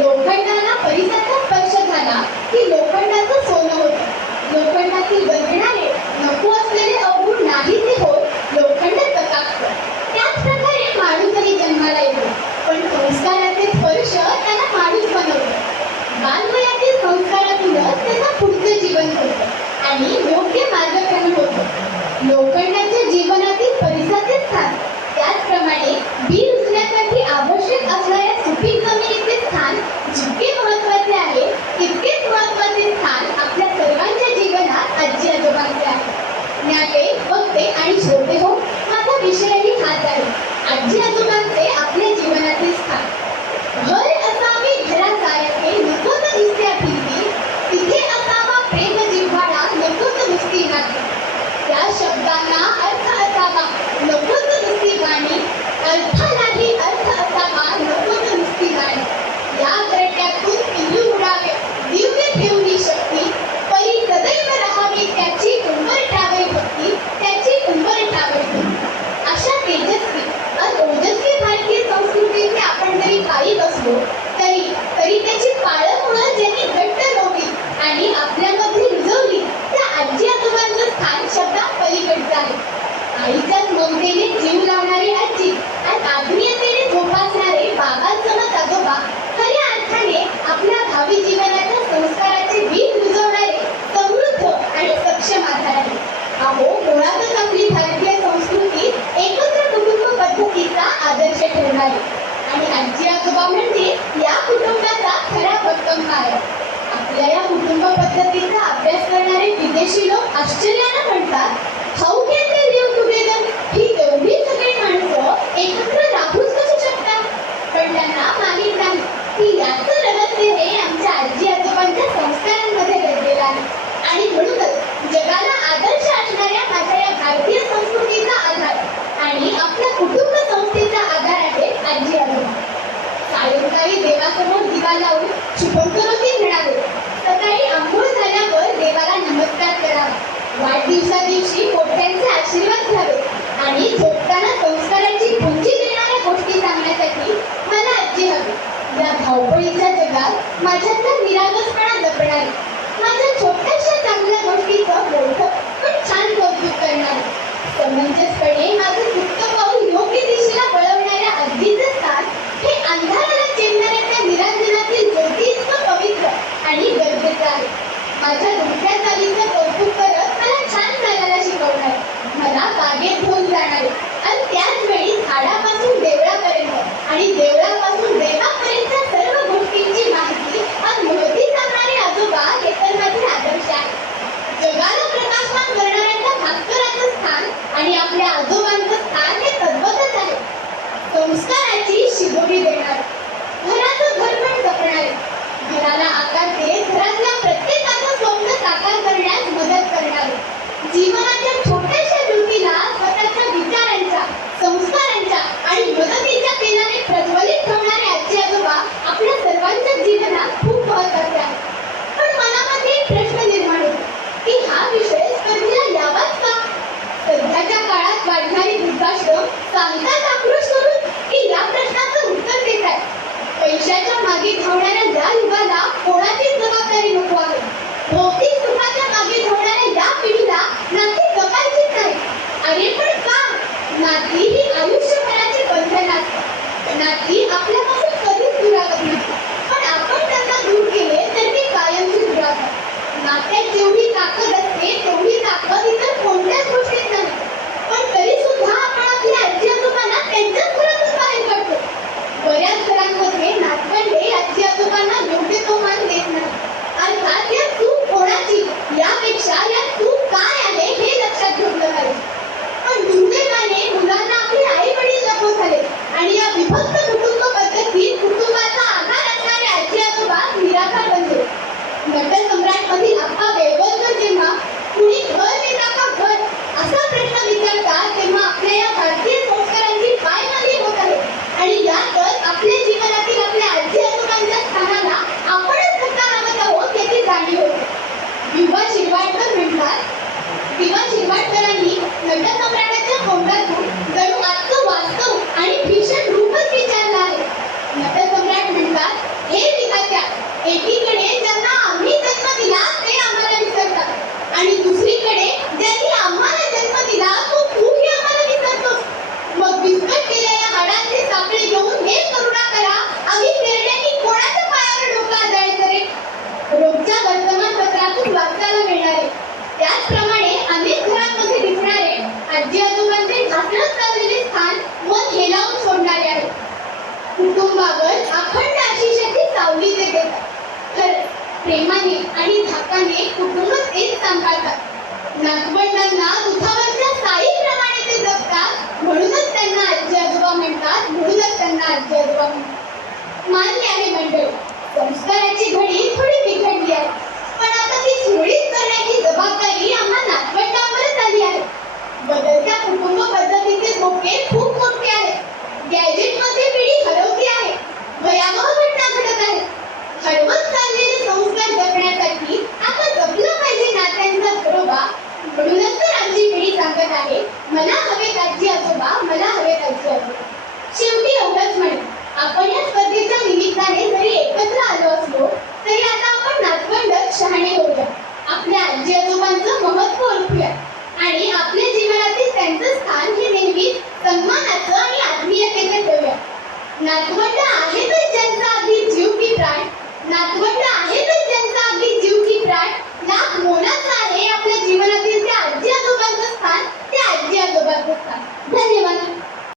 लोखंडाला परिसाचा स्पर्श झाला की लोखंडाचं सोनं होतं. लोखंडातील गंजणारे नको असलेले अवगुण नाहीसे होत लोखंड चकाकतं. त्याच प्रकारे माणूसही जन्माला येतो, पण संस्काराचे स्पर्श त्याला माणूस बनवतो. बालवयातील संस्कारातूनच त्याचं पुढचं जीवन होतं आणि योग्य मार्गक्रमण होतं. लोखंडाच्या जीवनातील परिसाचे स्थान, त्याचप्रमाणे बी रुजण्यासाठी आवश्यक असणाऱ्या सुपीक जमिनीचे स्थान जितके महत्त्वाचे आहे तितकेच महत्त्वाचे स्थान आपल्या सर्वांच्या जीवनात आजी आजोबांचे आहे. ज्ञाते, वक्ते आणि श्रोते हो, माझा विषयही हाच आहे, आजी आजोबांचे आपल्या जीवनातील स्थान. घर असावे घरासारखे, नको तर दिसत्या भिंती, तिथे असावा प्रेम जिव्हाळा, नको तर नुसती नाती. त्या शब्दांना अर्थ असावा, नको तर नुसती गाणी, अर्थालाही अर्थ असावा, नको तर नुसती गाणी. या घरट्यातून पिल्लू उडावे, दिव्य ठेवली शक्ती, परी सदैव राहावी त्याची उंबर ठावे भक्ती, त्याची उंबर ठावे भक्ती. अशा तेजस्वी आणि ओजस्वी भारतीय संस्कृतीचे आपण जरी पायीत असलो तरी त्याची पाळंमुळं ज्यांनी घट्ट रोवली आणि आपल्यामध्ये रुजवली त्या आजी आजोबांचं स्थान शब्दात पलीकडचं आहे. आईच्याच ममतेने जीव लावणारी आजी आणि आत्मीयतेने जोपासणारे बाबांसमत आजोबा खऱ्या अर्थाने आपल्या भावी जीवनाच्या संस्काराचे बीज रुजवणारे समृद्ध आणि सक्षम आधार आहे. अहो, मुळातच आपली भारतीय संस्कृती एकत्र कुटुंब पद्धतीचा आदर्श ठरणारी आणि आजी आजोबा म्हणजे या कुटुंबाचा खरा भक्कम पाया. आपल्या या कुटुंब पद्धतीचा अभ्यास करणारे विदेशी लोक आश्चर्याने म्हणतात, how can they live together? ही एवढी सगळी माणसं एकत्र राहूच कशी शकतात? पण त्यांना माहीत नाही की याचं रहस्य हे आमच्या आजी आजोबांच्या संस्कारांमध्ये दडलेलं आहे. आणि म्हणूनच जगाला आदर्श असणाऱ्या माझ्या या भारतीय संस्कृतीचा आधार आणि आपल्या कुटुंब संस्थेचा आधार आहे आजी आजोबा. सायंकाळी देवासमोर दिवा लावून शुभंकरोती म्हणावे, सकाळी आंघोळ झाल्यावर देवाला नमस्कार करावा, वाढदिवसा दिवशी मोठ्यांचे आशीर्वाद घ्यावे आणि झोपताना संस्काराची पुंजी देणाऱ्या गोष्टी सांगण्यासाठी मला आजी हवी. या धावपळीच्या जगात माझ्यातला निरागसपणा जपणारी, माझ्या छोट्याशा चांगल्या गोष्टीचं मोठं पण छान कौतुक करणारी, समंजसपणे माझं चुकतं पाऊल योग्य दिशेला वळवणाऱ्या आजीचं स्थान हे अंधाराला चेंबणाऱ्या त्या निरांजनातील ज्योती इतकं पवित्र आणि गरजेचं आहे. माझ्या दुसऱ्या चालीचं कौतुक करत मला छान चालायला शिकवणार, मला बागेत घेऊन जाणारे आणि त्याच वेळी झाडापासून देवळापर्यंत आणि देवळापासून देवापर्यंतच्या सर्व गोष्टींची माहिती आणि महती सांगणारे आजोबा हे तर माझे आदर्श आहे. जगाला प्रकाशमान करणाऱ्या भास्कराचं स्थान आणि आपल्या आजोबांचं स्थान हे तद्वतच आहे. संस्काराची शिदोरी देणार, घराचं घर प्रेमाने आणि धाकाने कुटुंब तेच सांभाळतात. नातवंडांना दुधावरच्या साईप्रमाणे ते जपतात, म्हणूनच त्यांना आजी आजोबा म्हणतात, म्हणूनच त्यांना आजी आजोबा म्हणतात. मान्य आहे मंडळी, संस्काराची घडी थोडी बिघडली आहे, पण आता ती सुरळीत करण्याची जबाबदारी आम्हा नातवंडांवरच आली आहे. बदलत्या कुटुंब पद्धतीचे धोके खूप मोठे आहेत. गॅजेटमध्ये पिढी हरवली आहे, भयावह घटना घडत आहेत. हरवत चाललेले संस्कार जपण्यासाठी आपण जपलं पाहिजे नात्यांचा घरोबा. म्हणूनच तर आजची पिढी सांगत आहे, मला हवेत आजी आजोबा, मला हवेत आजी आजोबा. शेवटी एवढंच म्हणेन, आपण या स्पर्धेच्या निमित्ताने जरी एकत्र आलो असलो तरी आता आपण नातवंड शहाणे होऊया. आपल्या आजी आजोबांचं महत्त्व ओळखूया आणि आपल्या जीवनातील त्यांचं स्थान हे नेहमी सन्मानाचं आणि आत्मीयतेचं ठेवूया. नातवंड आहेतच ज्यांचा अगदी जीव की